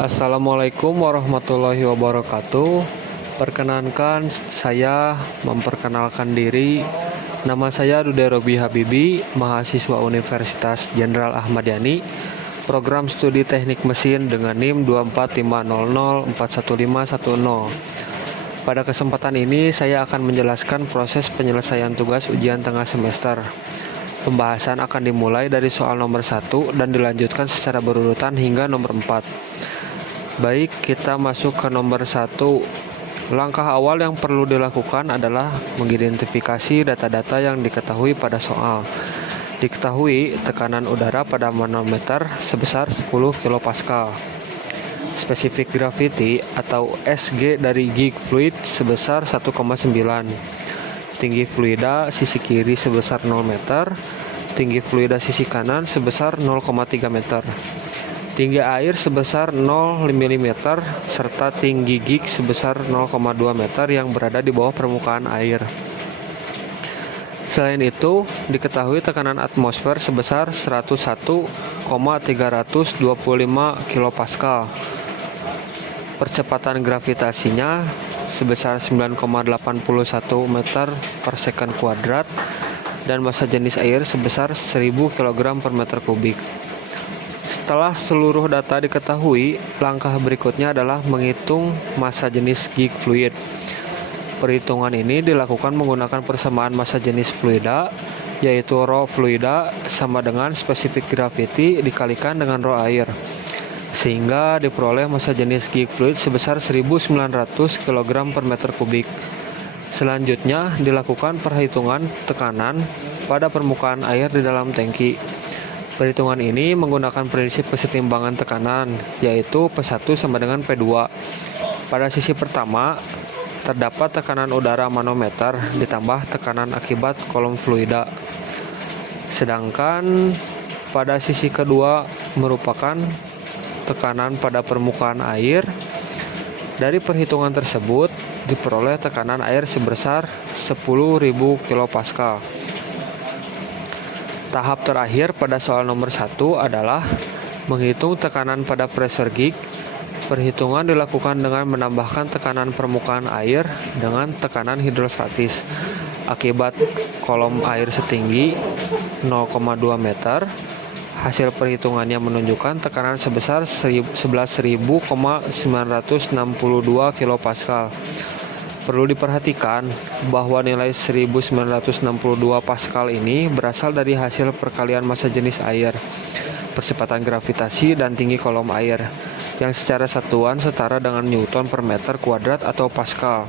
Assalamualaikum warahmatullahi wabarakatuh. Perkenankan saya memperkenalkan diri. Nama saya Dude Robi Habibi, mahasiswa Universitas Jenderal Ahmad Yani, program studi teknik mesin dengan NIM 24500411510. Pada kesempatan ini saya akan menjelaskan proses penyelesaian tugas ujian tengah semester. Pembahasan akan dimulai dari soal nomor 1 dan dilanjutkan secara berurutan hingga nomor 4. Baik, kita masuk ke nomor 1. Langkah awal yang perlu dilakukan adalah mengidentifikasi data-data yang diketahui pada soal. Diketahui tekanan udara pada manometer sebesar 10 kPa. Spesifik gravity atau SG dari gig fluid sebesar 1,9. Tinggi fluida sisi kiri sebesar 0 meter. Tinggi fluida sisi kanan sebesar 0,3 meter. Tinggi air sebesar 0 mm serta tinggi gig sebesar 0,2 meter yang berada di bawah permukaan air. Selain itu, diketahui tekanan atmosfer sebesar 101,325 kPa. Percepatan gravitasinya sebesar 9,81 meter per second kuadrat dan massa jenis air sebesar 1000 kg per meter kubik. Setelah seluruh data diketahui, langkah berikutnya adalah menghitung massa jenis gig fluid. Perhitungan ini dilakukan menggunakan persamaan massa jenis fluida, yaitu rho fluida sama dengan spesifik gravity dikalikan dengan rho air, sehingga diperoleh massa jenis gig fluid sebesar 1900 kg per meter kubik. Selanjutnya dilakukan perhitungan tekanan pada permukaan air di dalam tangki. Perhitungan ini menggunakan prinsip kesetimbangan tekanan, yaitu P1 sama dengan P2. Pada sisi pertama, terdapat tekanan udara manometer ditambah tekanan akibat kolom fluida. Sedangkan pada sisi kedua merupakan tekanan pada permukaan air. Dari perhitungan tersebut diperoleh tekanan air sebesar 10.000 kPa. Tahap terakhir pada soal nomor 1 adalah menghitung tekanan pada pressure gig. Perhitungan dilakukan dengan menambahkan tekanan permukaan air dengan tekanan hidrostatis akibat kolom air setinggi 0,2 meter. Hasil perhitungannya menunjukkan tekanan sebesar 11.962 kPa. Perlu diperhatikan bahwa nilai 1962 Pascal ini berasal dari hasil perkalian massa jenis air, percepatan gravitasi, dan tinggi kolom air, yang secara satuan setara dengan Newton per meter kuadrat atau Pascal.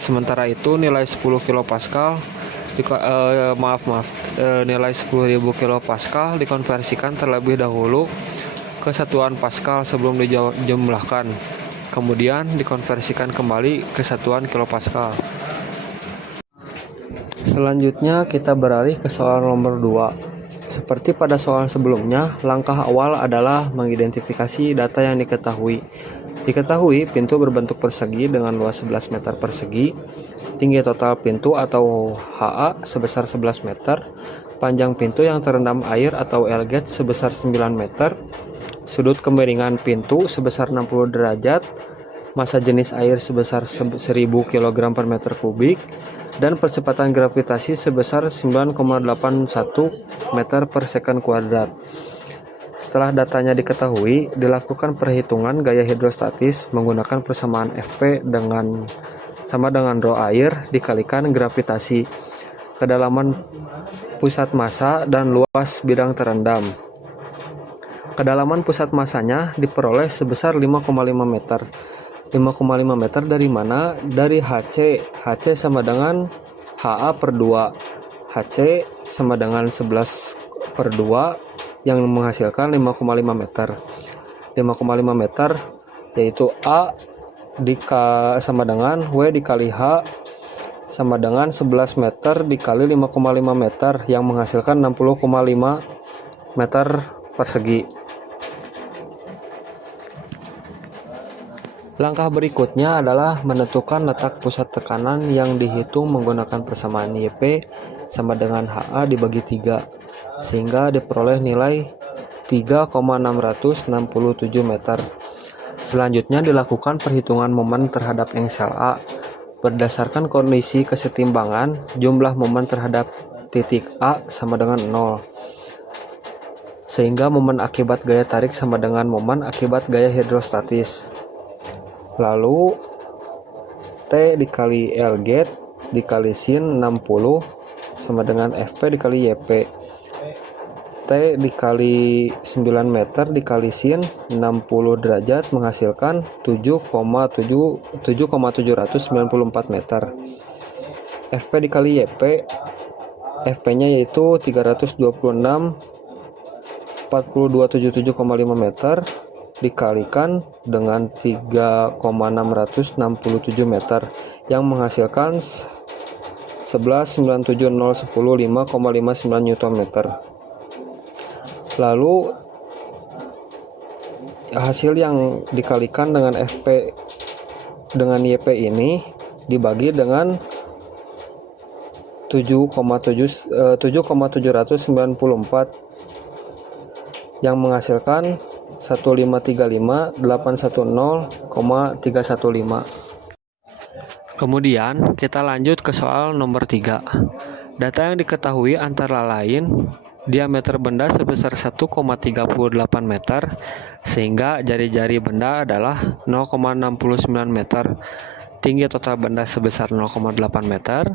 Sementara itu nilai 10 kPa nilai 10.000 kPa dikonversikan terlebih dahulu ke satuan Pascal sebelum dijumlahkan, kemudian dikonversikan kembali ke satuan kilopascal. Selanjutnya kita beralih ke soal nomor 2. Seperti pada soal sebelumnya, langkah awal adalah mengidentifikasi data yang diketahui. Diketahui pintu berbentuk persegi dengan luas 11 meter persegi, tinggi total pintu atau HA sebesar 11 meter, panjang pintu yang terendam air atau L gauge sebesar 9 meter, sudut kemiringan pintu sebesar 60 derajat, massa jenis air sebesar 1000 kg per meter kubik, dan percepatan gravitasi sebesar 9,81 meter per second kuadrat. Setelah datanya diketahui, dilakukan perhitungan gaya hidrostatis menggunakan persamaan Fp sama dengan rho air dikalikan gravitasi, kedalaman pusat massa, dan luas bidang terendam. Kedalaman pusat massanya diperoleh sebesar 5,5 meter. 5,5 meter dari mana? Dari HC. HC sama dengan HA per 2. HC sama dengan 11 per 2 yang menghasilkan 5,5 meter. 5,5 meter yaitu A sama dengan W dikali H sama dengan 11 meter dikali 5,5 meter yang menghasilkan 60,5 meter persegi. Langkah berikutnya adalah menentukan letak pusat tekanan yang dihitung menggunakan persamaan YP sama dengan HA dibagi 3, sehingga diperoleh nilai 3,667 meter. Selanjutnya dilakukan perhitungan momen terhadap engsel A berdasarkan kondisi kesetimbangan jumlah momen terhadap titik A sama dengan 0, sehingga momen akibat gaya tarik sama dengan momen akibat gaya hidrostatis. Lalu T dikali Lg dikali sin 60 sama dengan Fp dikali Yp. T dikali 9 meter dikali sin 60 derajat menghasilkan 7,794 meter. Fp dikali Yp, Fp-nya yaitu 326 4277,5 meter dikalikan dengan 3,667 meter yang menghasilkan 11.97010,59 Nm. Lalu hasil yang dikalikan dengan Fp dengan Yp ini dibagi dengan 7,794 yang menghasilkan 1535810,315. Kemudian kita lanjut ke soal nomor 3. Data yang diketahui antara lain diameter benda sebesar 1,38 meter sehingga jari-jari benda adalah 0,69 meter, tinggi total benda sebesar 0,8 meter,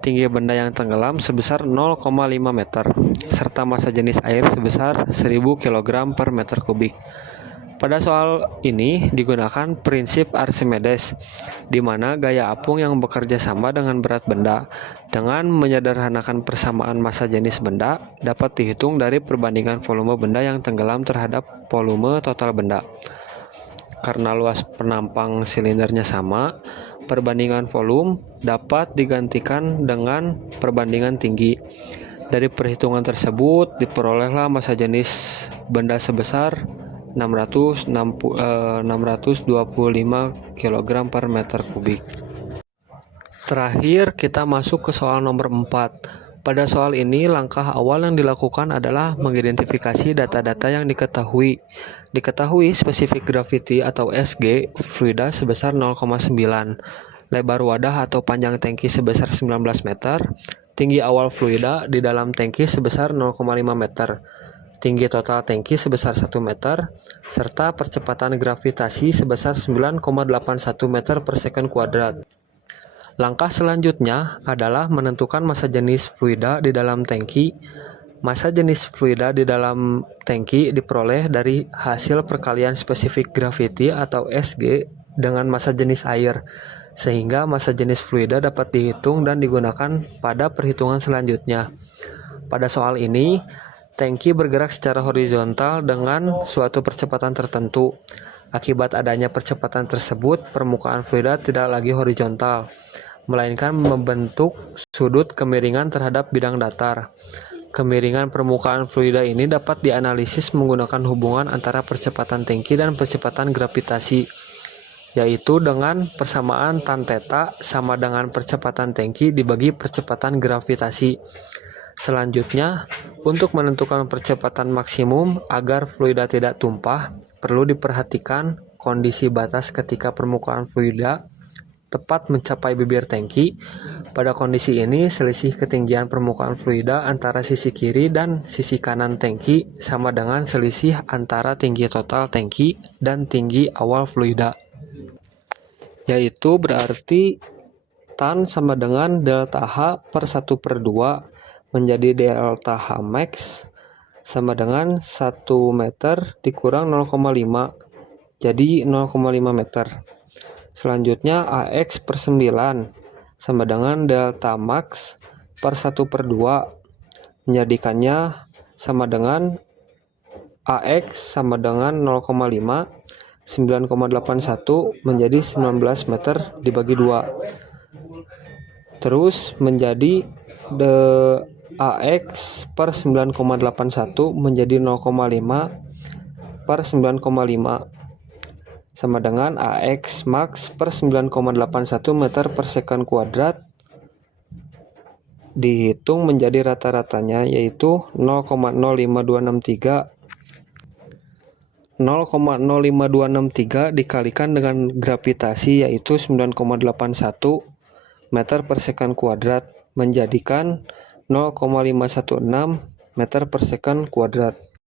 tinggi benda yang tenggelam sebesar 0,5 meter, serta massa jenis air sebesar 1000 kg per meter kubik. Pada soal ini digunakan prinsip Archimedes, di mana gaya apung yang bekerja sama dengan berat benda. Dengan menyederhanakan persamaan massa jenis benda, dapat dihitung dari perbandingan volume benda yang tenggelam terhadap volume total benda. Karena luas penampang silindernya sama, perbandingan volume dapat digantikan dengan perbandingan tinggi. Dari perhitungan tersebut diperolehlah massa jenis benda sebesar 625 kg per meter kubik. Terakhir kita masuk ke soal nomor 4. Pada soal ini langkah awal yang dilakukan adalah mengidentifikasi data-data yang diketahui. Diketahui spesifik gravity atau SG fluida sebesar 0,9, lebar wadah atau panjang tangki sebesar 19 meter, tinggi awal fluida di dalam tangki sebesar 0,5 meter, tinggi total tangki sebesar 1 meter, serta percepatan gravitasi sebesar 9,81 meter per second kuadrat. Langkah selanjutnya adalah menentukan massa jenis fluida di dalam tangki. Massa jenis fluida di dalam tangki diperoleh dari hasil perkalian spesifik gravity atau SG dengan massa jenis air, sehingga massa jenis fluida dapat dihitung dan digunakan pada perhitungan selanjutnya. Pada soal ini, tangki bergerak secara horizontal dengan suatu percepatan tertentu. Akibat adanya percepatan tersebut, permukaan fluida tidak lagi horizontal, melainkan membentuk sudut kemiringan terhadap bidang datar. Kemiringan permukaan fluida ini dapat dianalisis menggunakan hubungan antara percepatan tangki dan percepatan gravitasi, yaitu dengan persamaan tan theta sama dengan percepatan tangki dibagi percepatan gravitasi. Selanjutnya, untuk menentukan percepatan maksimum agar fluida tidak tumpah, perlu diperhatikan kondisi batas ketika permukaan fluida tepat mencapai bibir tangki. Pada kondisi ini, selisih ketinggian permukaan fluida antara sisi kiri dan sisi kanan tangki sama dengan selisih antara tinggi total tangki dan tinggi awal fluida, yaitu berarti tan sama dengan delta H per 1/2 menjadi delta H max sama dengan 1 meter dikurang 0,5 jadi 0,5 meter. Selanjutnya AX per 9 sama dengan delta max per 1/2 menjadikannya sama dengan AX sama dengan 0,5, 9,81 menjadi 19 meter dibagi 2. Terus menjadi AX per 9,81 menjadi 0,5 per 9,5 sama dengan AX max per 9,81 meter per second kuadrat dihitung menjadi rata-ratanya yaitu 0,05263. 0,05263 dikalikan dengan gravitasi yaitu 9,81 meter per sekon kuadrat menjadikan 0,516 meter per sekon kuadrat.